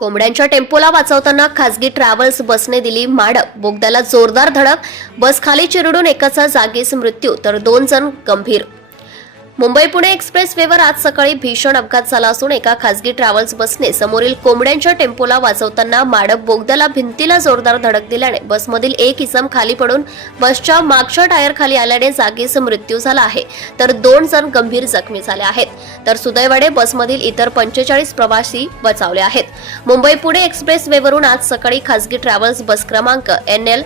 कोंबड्यांच्या टेम्पोला वाचवताना खासगी ट्रॅव्हल्स बसने दिली माडप बोगद्याला जोरदार धडक. बस खाली चिरडून एकाचा जागीच मृत्यू तर दोन जण गंभीर. मुंबई पुणे एक्सप्रेस वेवर आज सकाळी भीषण अपघात झाला असून एका खासगी ट्रॅव्हल्स बसने समोरील कोंबड्यांच्या टेम्पोला वाचवताना माडप बोगद्याला भिंतीला जोरदार धडक दिल्याने बसमधील एक इसम खाली पडून बसच्या मागच्या टायर खाली आल्याने जागीच मृत्यू झाला आहे. तर दोन जण गंभीर जखमी झाले आहेत. तर सुदैवाने बसमधील इतर पंचेचाळीस प्रवासी बचावले आहेत. मुंबई पुणे एक्सप्रेस वेवरून आज सकाळी खासगी ट्रॅव्हल्स बस क्रमांक एन एल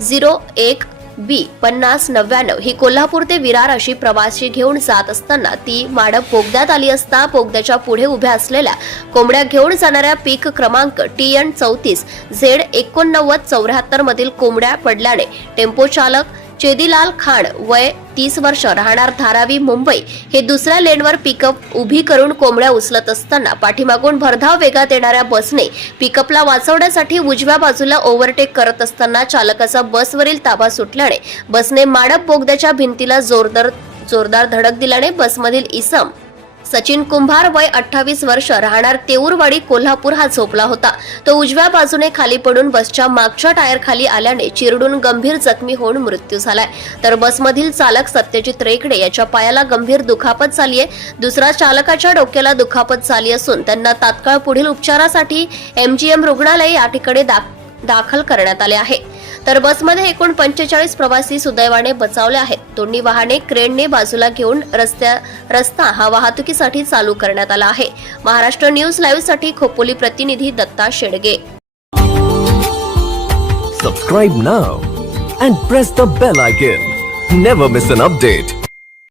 झिरो एक बी पन्नास नव्याण्णव ही कोल्हापूर ते विरार अशी प्रवासी घेऊन जात असताना ती माडप बोगद्यात आली असता बोगद्याच्या पुढे उभ्या असलेल्या कोंबड्या घेऊन जाणाऱ्या पीक क्रमांक टी एन चौतीस झेड एकोणनव्वद चौऱ्याहत्तर मधील कोंबड्या पडल्याने टेम्पो चालक चेदीलाल खान वय तीस वर्ष राहणार धारावी मुंबई. हे दुसऱ्या लेनवर पिकअप उभी करून कोंबड्या उचलत असताना पाठीमागून भरधाव वेगात येणाऱ्या बसने पिकअपला वाचवण्यासाठी उजव्या बाजूला ओव्हरटेक करत असताना चालकाचा बसवरील ताबा सुटल्याने बसने माडप बोगद्याच्या भिंतीला जोरदार जोरदार धडक दिल्याने बसमधील इसम सचिन कुंभार वय अठ्ठावीस वर्ष राहणार तेऊरवाडी कोल्हापूर हा झोपला होता. तो उजव्या बाजूने खाली पडून बसच्या मागच्या टायर खाली आल्याने चिरडून गंभीर जखमी होऊन मृत्यू झालाय. तर बसमधील चालक सत्यजित रेकडे याच्या पायाला गंभीर दुखापत झाली आहे. दुसरा चालकाच्या डोक्याला दुखापत झाली असून त्यांना तात्काळ पुढील उपचारासाठी एमजीएम रुग्णालय या ठिकाणी दाखल करण्यात आले आहे. तर बसमध्ये एकूण पंचेचाळीस प्रवासी सुदैवाने बचावले आहेत. दोन्ही वाहने क्रेनने बाजूला घेऊन रस्त्या रस्ता हा वाहतुकीसाठी चालू करण्यात आला आहे. महाराष्ट्र न्यूज लाईव्हसाठी खोपोली प्रतिनिधी Datta Shedge. Subscribe now and press the bell icon never miss an update